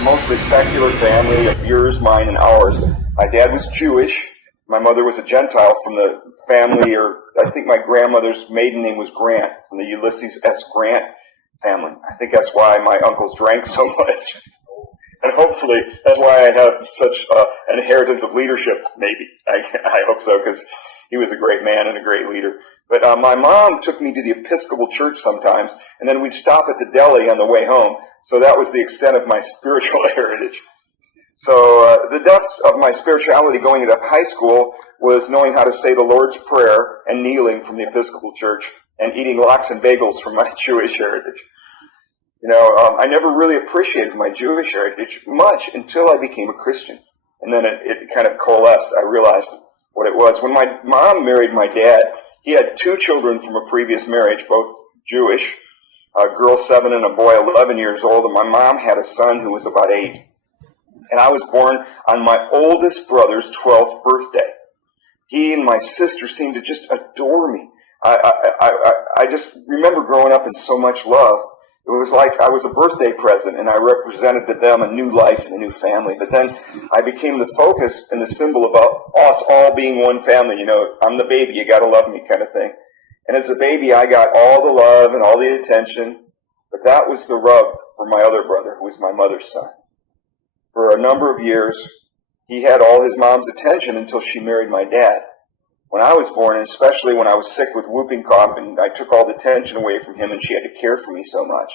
a mostly secular family of yours, mine, and ours. My dad was Jewish. My mother was a Gentile from the family, or I think my grandmother's maiden name was Grant, from the Ulysses S. Grant family. I think that's why my uncles drank so much. And hopefully that's why I have such an inheritance of leadership, maybe. I hope so, because he was a great man and a great leader. But my mom took me to the Episcopal Church sometimes, and then we'd stop at the deli on the way home. So that was the extent of my spiritual heritage. So the depth of my spirituality going into high school was knowing how to say the Lord's Prayer and kneeling from the Episcopal Church and eating lox and bagels from my Jewish heritage. I never really appreciated my Jewish heritage much until I became a Christian. And then it kind of coalesced. I realized what it was. When my mom married my dad, he had 2 children from a previous marriage, both Jewish, a girl 7 and a boy 11 years old, and my mom had a son who was about 8. And I was born on my oldest brother's 12th birthday. He and my sister seemed to just adore me. I just remember growing up in so much love. It was like I was a birthday present, and I represented to them a new life and a new family. But then I became the focus and the symbol of us all being one family. I'm the baby, you got to love me kind of thing. And as a baby, I got all the love and all the attention. But that was the rub for my other brother, who was my mother's son. For a number of years, he had all his mom's attention until she married my dad. When I was born, and especially when I was sick with whooping cough, and I took all the attention away from him, and she had to care for me so much.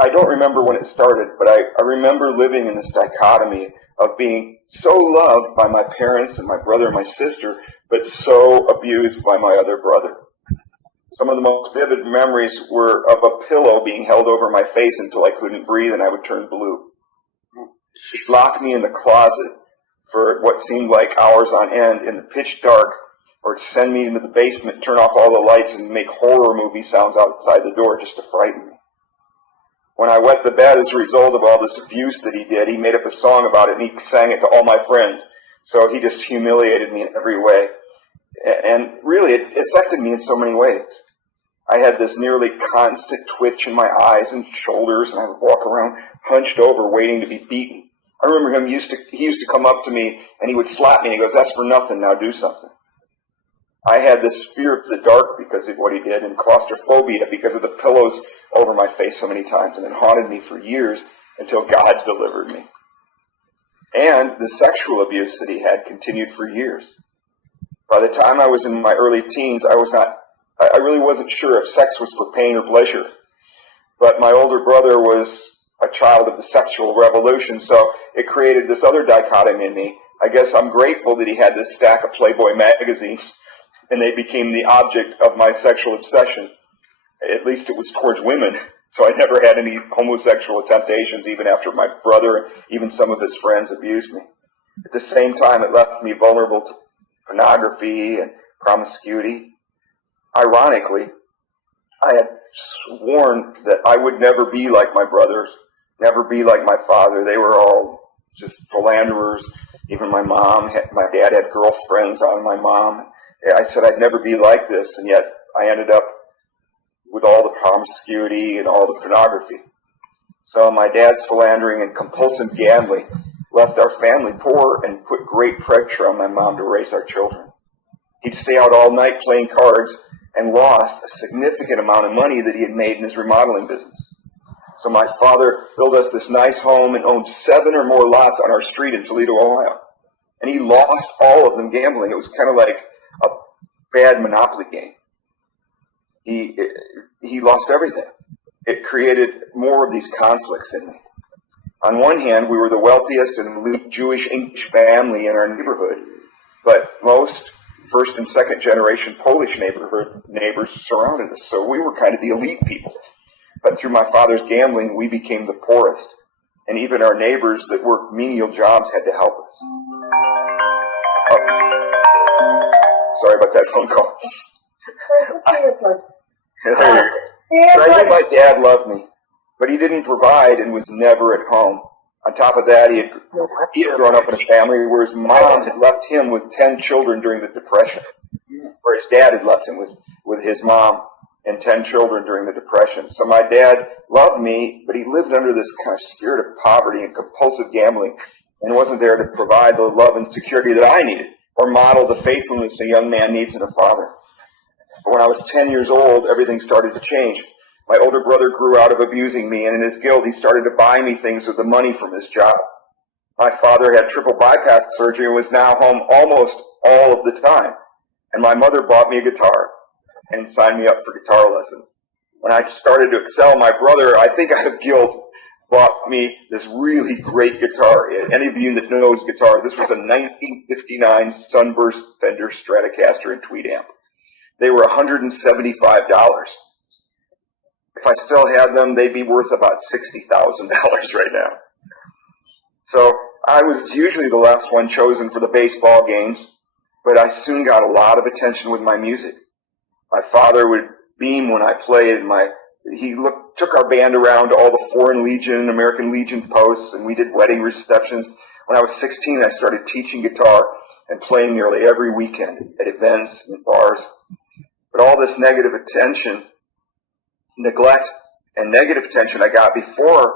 I don't remember when it started, but I remember living in this dichotomy of being so loved by my parents and my brother and my sister, but so abused by my other brother. Some of the most vivid memories were of a pillow being held over my face until I couldn't breathe and I would turn blue. She'd lock me in the closet for what seemed like hours on end in the pitch dark, or send me into the basement, turn off all the lights, and make horror movie sounds outside the door just to frighten me. When I wet the bed as a result of all this abuse that he did, he made up a song about it, and he sang it to all my friends. So he just humiliated me in every way. And really, it affected me in so many ways. I had this nearly constant twitch in my eyes and shoulders, and I would walk around hunched over, waiting to be beaten. I remember he used to come up to me, and he would slap me, and he goes, "That's for nothing, now do something." I had this fear of the dark because of what he did, and claustrophobia because of the pillows over my face so many times, and it haunted me for years until God delivered me. And the sexual abuse that he had continued for years. By the time I was in my early teens, I really wasn't sure if sex was for pain or pleasure. But my older brother was a child of the sexual revolution, so it created this other dichotomy in me. I guess I'm grateful that he had this stack of Playboy magazines, and they became the object of my sexual obsession. At least it was towards women, so I never had any homosexual temptations, even after my brother, even some of his friends, abused me. At the same time, it left me vulnerable to pornography and promiscuity. Ironically, I had sworn that I would never be like my brothers, never be like my father. They were all just philanderers. Even my dad had girlfriends on my mom. I said I'd never be like this, and yet I ended up with all the promiscuity and all the pornography. So my dad's philandering and compulsive gambling left our family poor and put great pressure on my mom to raise our children. He'd stay out all night playing cards and lost a significant amount of money that he had made in his remodeling business. So my father built us this nice home and owned 7 or more lots on our street in Toledo, Ohio. And he lost all of them gambling. It was kind of like a bad Monopoly game. He lost everything. It created more of these conflicts in me. On one hand, we were the wealthiest and elite Jewish English family in our neighborhood, but most first and second generation Polish neighbors surrounded us, so we were kind of the elite people. But through my father's gambling, we became the poorest, and even our neighbors that worked menial jobs had to help us. Oh, sorry about that phone call. I knew my dad loved me, but he didn't provide and was never at home. On top of that, he had grown up in a family where his mom had left him with 10 children during the Depression, where his dad had left him with his mom and 10 children during the Depression. So my dad loved me, but he lived under this kind of spirit of poverty and compulsive gambling and wasn't there to provide the love and security that I needed or model the faithfulness a young man needs in a father. But when I was 10 years old, everything started to change. My older brother grew out of abusing me, and in his guilt, he started to buy me things with the money from his job. My father had triple bypass surgery and was now home almost all of the time. And my mother bought me a guitar and signed me up for guitar lessons. When I started to excel, my brother, I think out of guilt, bought me this really great guitar. Any of you that knows guitar, this was a 1959 Sunburst Fender Stratocaster in tweed amp. They were $175. If I still had them, they'd be worth about $60,000 right now. So I was usually the last one chosen for the baseball games, but I soon got a lot of attention with my music. My father would beam when I played, and he took our band around to all the Foreign Legion and American Legion posts, and we did wedding receptions. When I was 16, I started teaching guitar and playing nearly every weekend at events and bars. But all this negative attention, neglect, and negative attention I got before